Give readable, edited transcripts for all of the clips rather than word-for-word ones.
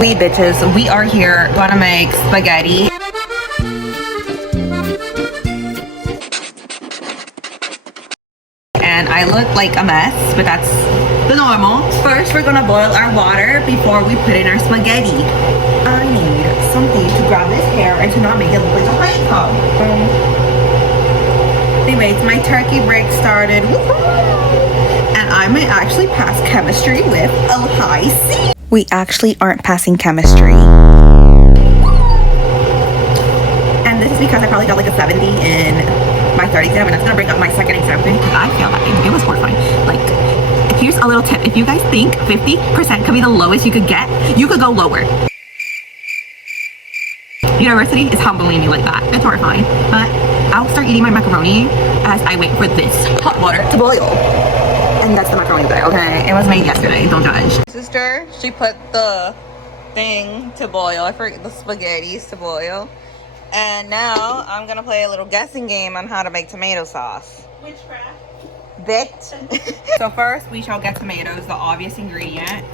We bitches, we are here gonna make spaghetti. And I look like a mess, but that's the normal. First, we're gonna boil our water before we put in our spaghetti. I need something to grab this hair and to not make it look like a honeycomb. Anyways, my turkey break started. And I might actually pass chemistry with a high C. We actually aren't passing chemistry. And this is because I probably got like a 70 in my third exam, and that's gonna bring up my second exam because I failed that thing. It was horrifying. Like, here's a little tip. If you guys think 50% could be the lowest you could get, you could go lower. University is humbling me like that. It's horrifying. But I'll start eating my macaroni as I wait for this hot water to boil. And that's the macaroni today, okay? It was made yesterday, don't judge. Sister, she put the thing to boil. I forget the spaghettis to boil. And now I'm gonna play a little guessing game on how to make tomato sauce. Witchcraft. Bit. So first we shall get tomatoes, the obvious ingredient.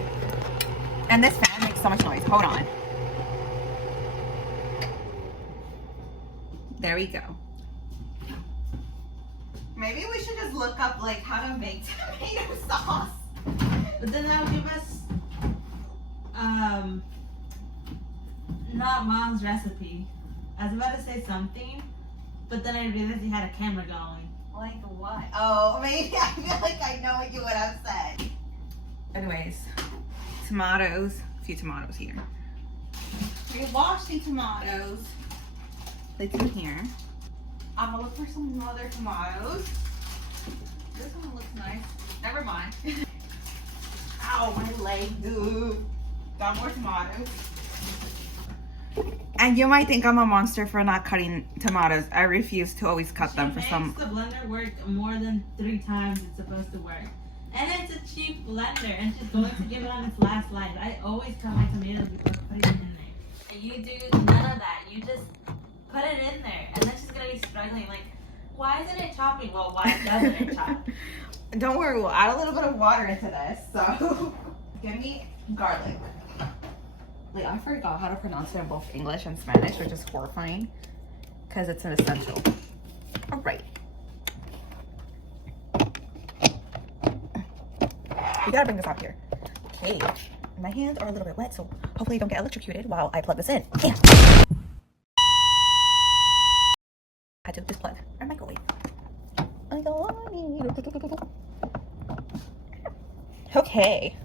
And this fan makes so much noise. Hold on. There we go. Maybe we should just look up like how to make tomato sauce. But then that would give us not mom's recipe. I was about to say something, but then I realized you had a camera going. Like what? Oh, maybe I feel like I know what you would have said. Anyways, tomatoes. A few tomatoes here. We washed the tomatoes. Like in here. I'm gonna look for some other tomatoes. This one looks nice. Never mind. Ow, my leg. Ooh. Got more tomatoes. And you might think I'm a monster for not cutting tomatoes. I refuse to always cut them for some. The blender work more than 3 times it's supposed to work. And it's a cheap blender, and she's going to give it on its last life. I always cut my tomatoes before putting it in there. And you do none of that. You just put it in there, and then she's gonna be struggling like, why isn't it chopping? Well, why doesn't it chop? Don't worry, we'll add a little bit of water into this. So, give me garlic. Like, I forgot how to pronounce it in both English and Spanish, which is horrifying because it's an essential. All right. We gotta bring this out here. Okay. My hands are a little bit wet, so hopefully I don't get electrocuted while I plug this in. Yeah. I took this plug our microwave. Okay.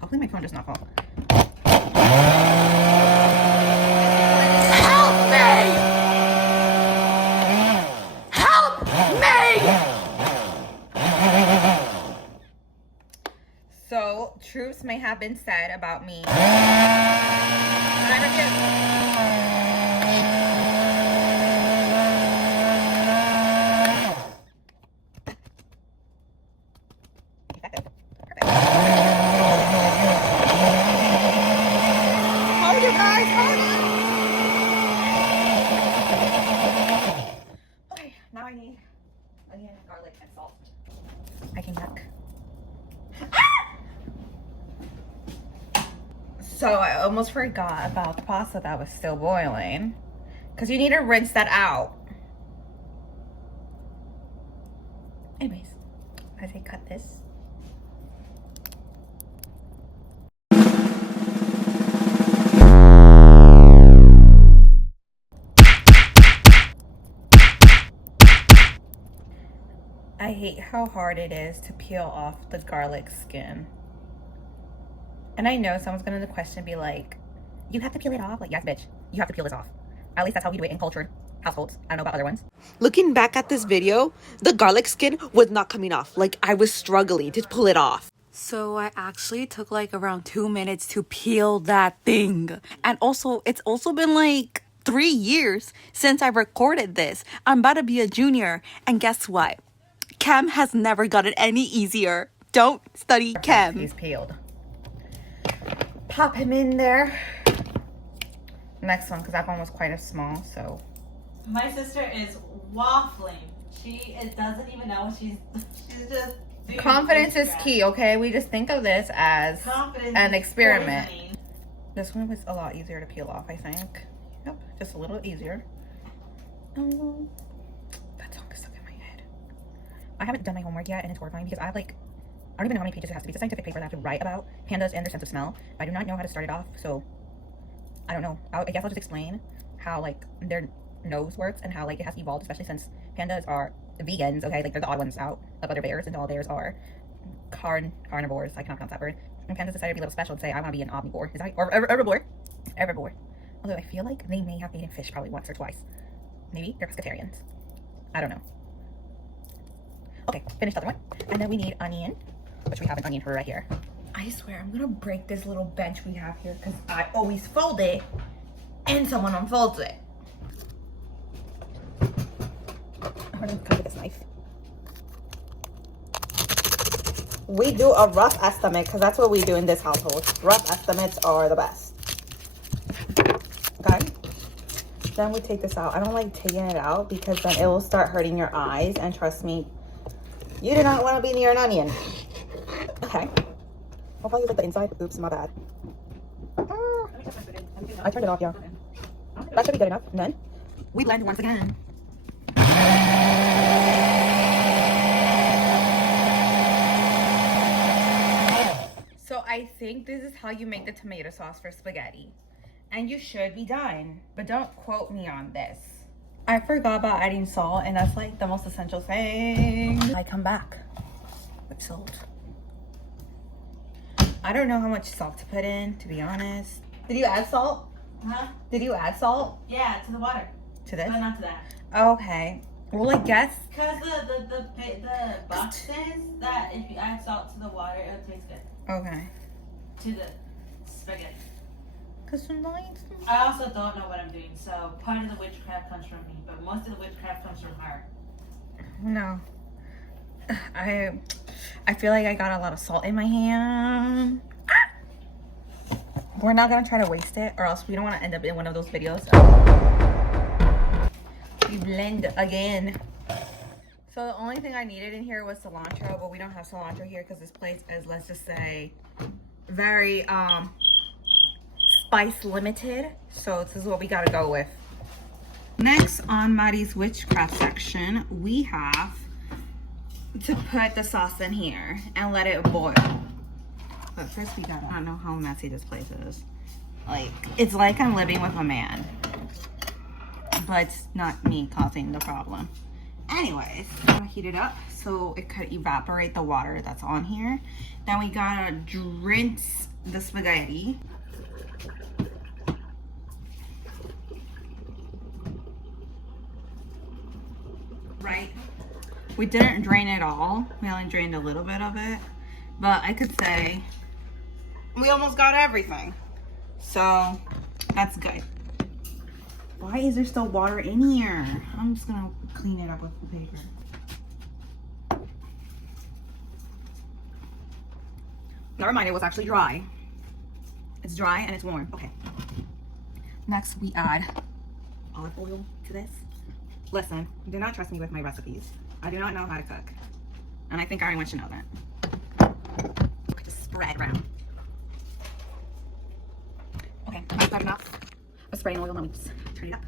Hopefully my phone does not fall. Help me! Help me! So, truths may have been said about me. But I refuse. Now I need onion, garlic, and salt. I came back. So I almost forgot about the pasta that was still boiling. Because you need to rinse that out. Anyways, as I cut this. I hate how hard it is to peel off the garlic skin. And I know someone's gonna question, be like, you have to peel it off? Like, yes, bitch, you have to peel this off. At least that's how we do it in cultured households. I don't know about other ones. Looking back at this video, the garlic skin was not coming off. Like, I was struggling to pull it off. So I actually took like around 2 minutes to peel that thing. And also, it's also been like 3 years since I recorded this. I'm about to be a junior. And guess what? Chem has never gotten any easier. Don't study chem. He's peeled. Pop him in there. Next one, because that one was quite a small, so. My sister is waffling. She doesn't even know what she's just Confidence is key, okay? We just think of this as Confidence an is experiment. poisoning. This one was a lot easier to peel off, I think. Yep, just a little easier. Oh, that song is stuck in my head. I haven't done my homework yet, and it's horrifying because I have like, I don't even know how many pages it has to be. It's a scientific paper that I have to write about pandas and their sense of smell. But I do not know how to start it off, so I don't know. I guess I'll just explain how like their nose works and how like it has evolved, especially since pandas are vegans, okay? Like they're the odd ones out of other bears, and all bears are carnivores. I cannot pronounce that word. And pandas decided to be a little special and say, I want to be an omnivore. Is that or herbivore? Herbivore. Although I feel like they may have eaten fish probably once or twice. Maybe they're pescatarians. I don't know. Okay, finished the other one. And then we need onion, which we have an onion right here. I swear, I'm gonna break this little bench we have here because I always fold it and someone unfolds it. I'm gonna cut with this knife. We do a rough estimate because that's what we do in this household. Rough estimates are the best. Okay? Then we take this out. I don't like taking it out because then it will start hurting your eyes. And trust me, you do not want to be near an onion. Okay. Hopefully you like the inside. Oops, my bad. I turned it off, yeah. That should be good enough. And then we blend once again. So I think this is how you make the tomato sauce for spaghetti. And you should be done. But don't quote me on this. I forgot about adding salt, and that's like the most essential thing. I come back with salt. I don't know how much salt to put in, to be honest. Did you add salt? Huh? Did you add salt Yeah, to the water. to this? But not to that. Okay. Well, I guess. Because the box says that if you add salt to the water, it'll taste good. Okay. To the spaghetti. Cause tonight. I also don't know what I'm doing, so part of the witchcraft comes from me, but most of the witchcraft comes from her. No. I feel like I got a lot of salt in my hand. We're not gonna try to waste it, or else we don't want to end up in one of those videos. We blend again. So the only thing I needed in here was cilantro, but we don't have cilantro here because this place is, let's just say, very spice limited. So this is what we gotta go with. Next on Maddie's witchcraft section, we have to put the sauce in here and let it boil. But first we gotta, I don't know how messy this place is. Like, it's like I'm living with a man. But it's not me causing the problem. Anyways, gotta heat it up so it could evaporate the water that's on here. Then we gotta rinse the spaghetti. Right? We didn't drain it all. We only drained a little bit of it. But I could say we almost got everything. So that's good. Why is there still water in here? I'm just gonna clean it up with the paper. Never mind, it was actually dry. It's dry and it's warm. Okay. Next we add olive oil to this. Listen, do not trust me with my recipes. I do not know how to cook. And I think everyone should know that. Okay, just spread around. Okay, I've got enough of spraying oil. Let me just turn it up.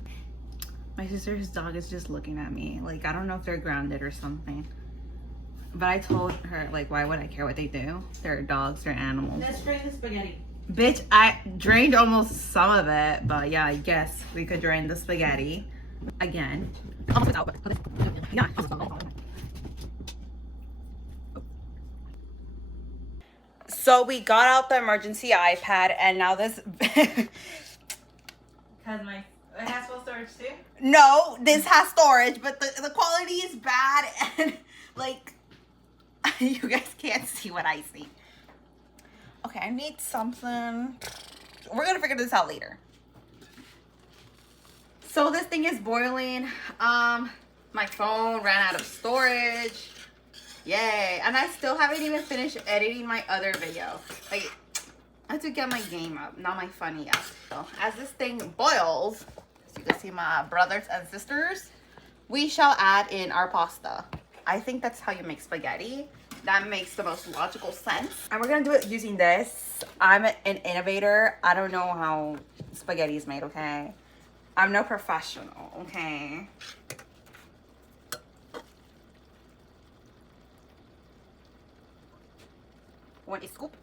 My sister's dog is just looking at me. Like, I don't know if they're grounded or something. But I told her, like, why would I care what they do? They're dogs, they're animals. Let's drain the spaghetti. Bitch, I drained almost some of it. But yeah, I guess we could drain the spaghetti again. Almost out, but yeah. So we got out the emergency iPad, and now this. Because it has full storage too? No, this has storage, but the quality is bad, and like you guys can't see what I see. Okay, I need something. We're gonna figure this out later. So this thing is boiling. My phone ran out of storage. Yay. And I still haven't even finished editing my other video. Like, I have to get my game up, not my funny up. So as this thing boils, so you can see my brothers and sisters, we shall add in our pasta. I think that's how you make spaghetti. That makes the most logical sense. And we're gonna do it using this. I'm an innovator. I don't know how spaghetti is made, okay? I'm no professional, okay? One scoop.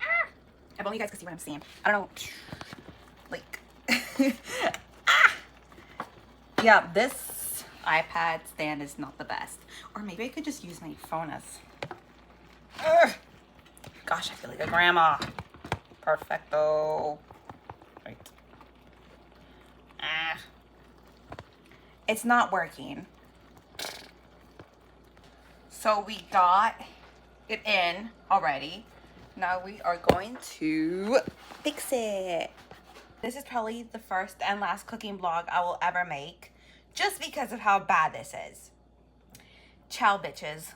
Ah! If only you guys could see what I'm saying. I don't know. Like, ah! Yeah, this iPad stand is not the best. Or maybe I could just use my phone as... Ugh. Gosh, I feel like a grandma. Perfecto. Right. Ah. It's not working. So we got it in already. Now we are going to fix it. This is probably the first and last cooking vlog I will ever make, just because of how bad this is. Ciao, bitches.